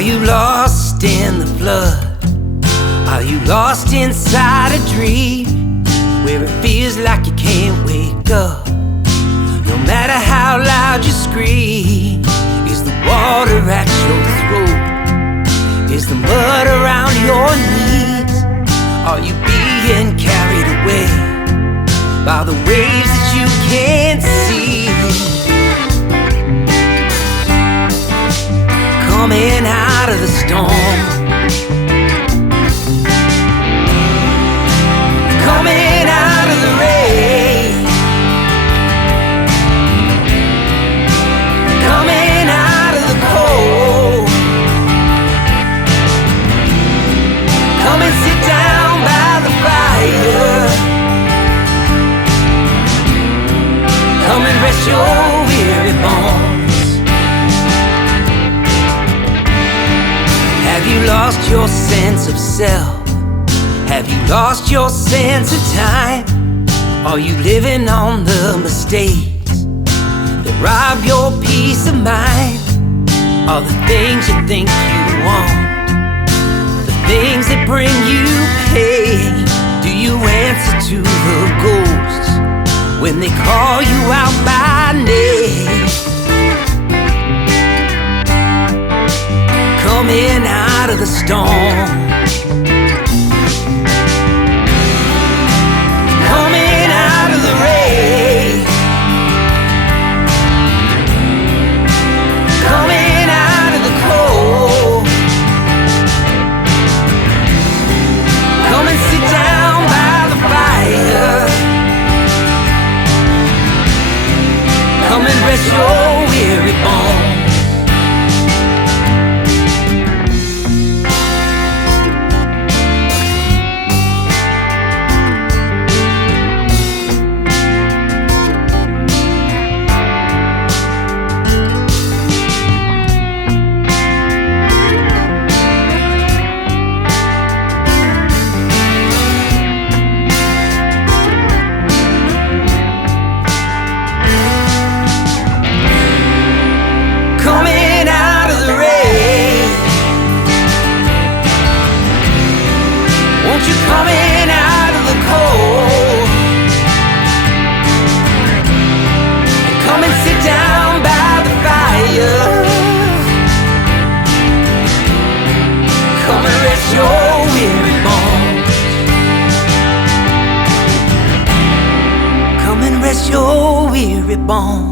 Are you lost in the flood? Are you lost inside a dream where it feels like you can't wake up? No matter how loud you scream, is the water at your throat? Is the mud around your knees? Are you being carried away by the waves that you can't see? Coming out of the storm, coming out of the rain, coming out of the cold. Come and sit down by the fire. Come and rest your weary bones. Have you lost your sense of self? Have you lost your sense of time? Are you living on the mistakes that rob your peace of mind? Are the things you think you want the things that bring you pain? Do you answer to the ghosts when they call you out by name? Coming out of the storm, coming out of the rain, coming out of the cold. Come and sit down by the fire. Come and rest your weary bones. Coming out of the cold, come and sit down by the fire. Come and rest your weary bones. Come and rest your weary bones.